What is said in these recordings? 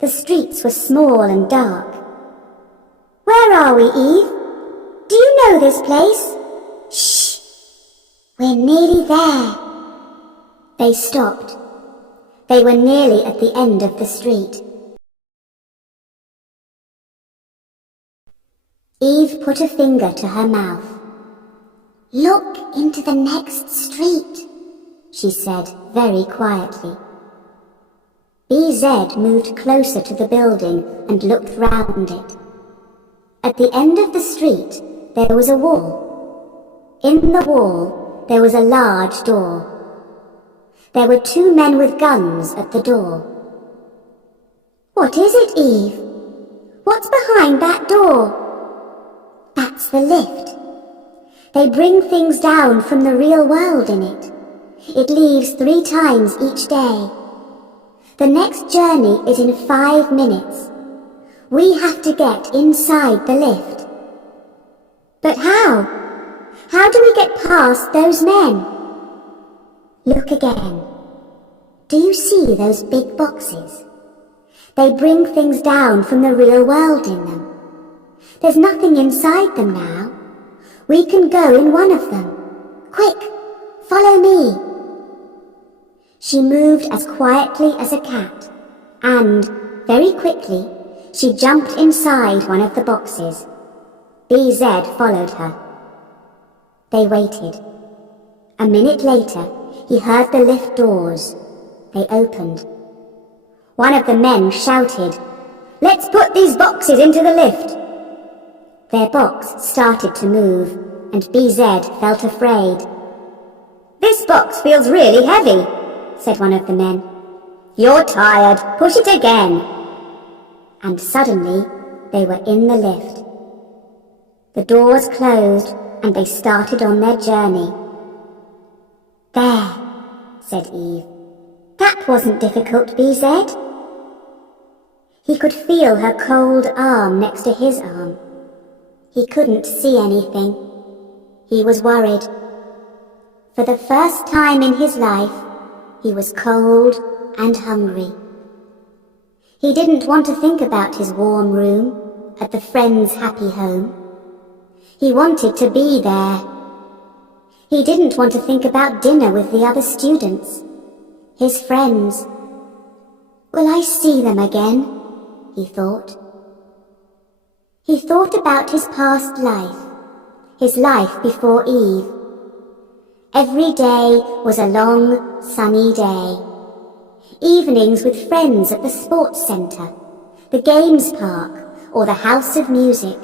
The streets were small and dark. "Where are we, Eve? Do you know this place?" "Shh! We're nearly there." They stopped. They were nearly at the end of the street. Eve put a finger to her mouth. "Look into the next street," she said very quietly. BZ moved closer to the building and looked round it. At the end of the street, there was a wall. In the wall, there was a large door. There were 2 men with guns at the door. "What is it, Eve? What's behind that door?" "That's the lift. They bring things down from the real world in it. It leaves 3 times each day. The next journey is in 5 minutes. We have to get inside the lift." "But how? How do we get past those men?" "Look again. Do you see those big boxes? They bring things down from the real world in them. There's nothing inside them now. We can go in one of them. Quick, follow me." She moved as quietly as a cat, and, very quickly, she jumped inside one of the boxes. BZ followed her. They waited. A minute later, he heard the lift doors. They opened. One of the men shouted, "Let's put these boxes into the lift." Their box started to move, and BZ felt afraid. "This box feels really heavy," said one of the men. "You're tired. Push it again." And suddenly, they were in the lift. The doors closed, and they started on their journey. "There," said Eve. "That wasn't difficult, BZ." He could feel her cold arm next to his arm. He couldn't see anything. He was worried. For the first time in his life, he was cold and hungry. He didn't want to think about his warm room at the friends' happy home. He wanted to be there. He didn't want to think about dinner with the other students, his friends. "Will I see them again?" he thought. He thought about his past life, his life before Eve. Every day was a long, sunny day. Evenings with friends at the sports centre, the games park, or the house of music.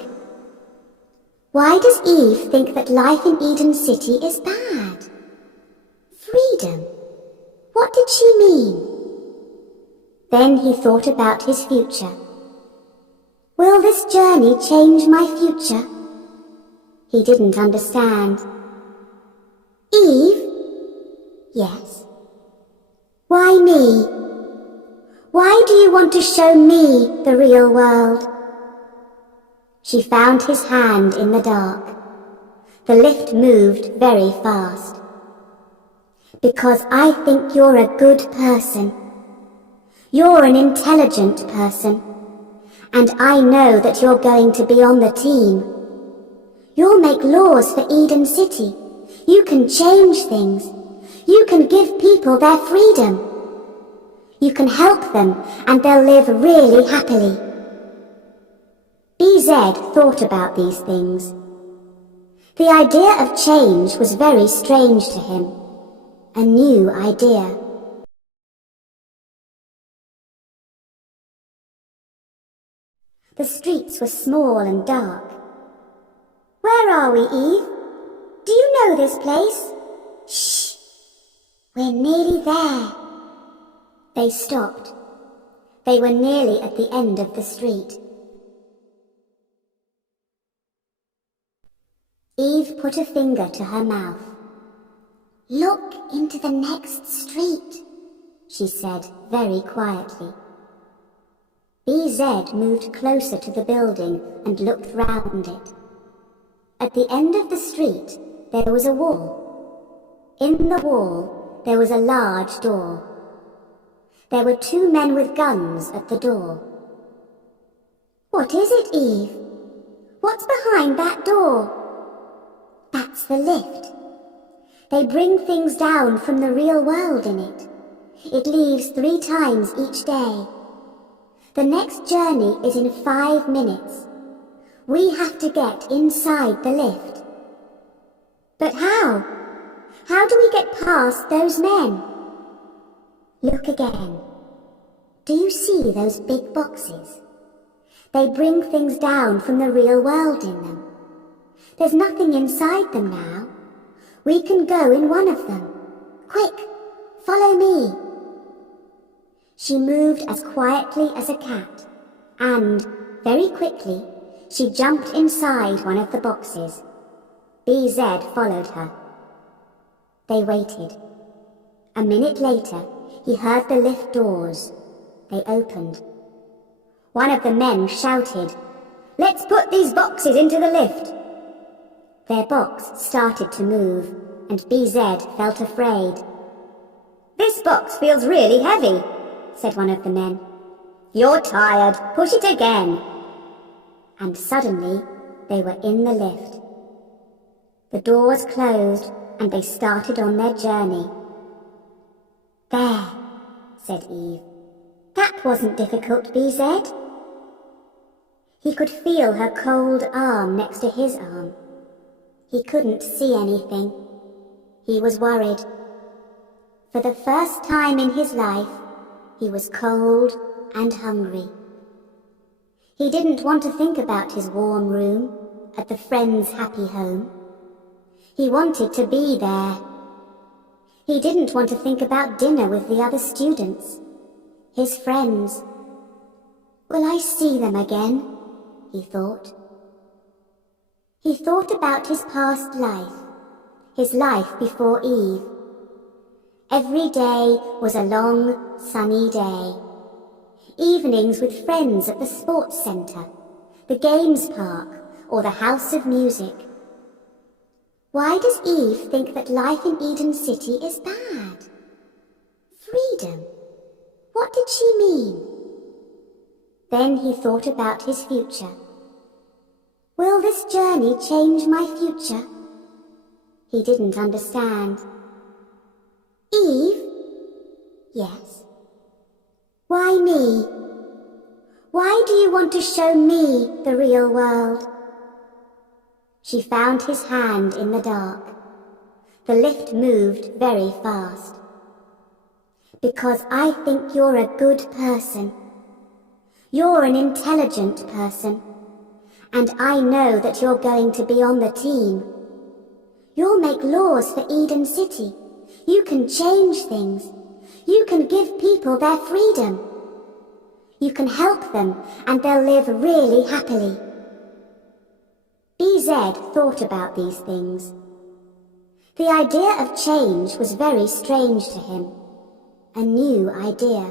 Why does Eve think that life in Eden City is bad? Freedom. What did she mean? Then he thought about his future. Will this journey change my future? He didn't understand. "Eve?" "Yes." "Why me? Why do you want to show me the real world?" She found his hand in the dark. The lift moved very fast. "Because I think you're a good person. You're an intelligent person. And I know that you're going to be on the team. You'll make laws for Eden City. You can change things. You can give people their freedom. You can help them, and they'll live really happily." BZ thought about these things. The idea of change was very strange to him. A new idea. The streets were small and dark. "Where are we, Eve? Do you know this place?" "Shh! We're nearly there." They stopped. They were nearly at the end of the street. Eve put a finger to her mouth. "Look into the next street," she said very quietly. BZ moved closer to the building and looked round it. At the end of the street, there was a wall. In the wall, there was a large door. There were two men with guns at the door. "What is it, Eve? What's behind that door?" "That's the lift. They bring things down from the real world in it. It leaves 3 times each day. The next journey is in 5 minutes. We have to get inside the lift." "But how? How do we get past those men?" "Look again. Do you see those big boxes? They bring things down from the real world in them. There's nothing inside them now. We can go in one of them. Quick, follow me." She moved as quietly as a cat, and, very quickly, she jumped inside one of the boxes. BZ followed her. They waited. A minute later, he heard the lift doors. They opened. One of the men shouted, "Let's put these boxes into the lift." Their box started to move, and BZ felt afraid. "This box feels really heavy," said one of the men. "You're tired. Push it again." And suddenly, they were in the lift. The doors closed, and they started on their journey. "There," said Eve. "That wasn't difficult, BZ." He could feel her cold arm next to his arm. He couldn't see anything. He was worried. For the first time in his life, he was cold and hungry. He didn't want to think about his warm room at the friend's happy home. He wanted to be there. He didn't want to think about dinner with the other students, his friends. "Will I see them again?" he thought. He thought about his past life, his life before Eve. Every day was a long, sunny day. Evenings with friends at the sports centre, the games park, or the house of music. Why does Eve think that life in Eden City is bad? Freedom. What did she mean? Then he thought about his future. Will this journey change my future? He didn't understand. "Eve?" "Yes." "Why me? Why do you want to show me the real world?" She found his hand in the dark. The lift moved very fast. "Because I think you're a good person. You're an intelligent person. And I know that you're going to be on the team. You'll make laws for Eden City. You can change things. You can give people their freedom. You can help them, and they'll live really happily." BZ thought about these things. The idea of change was very strange to him. A new idea.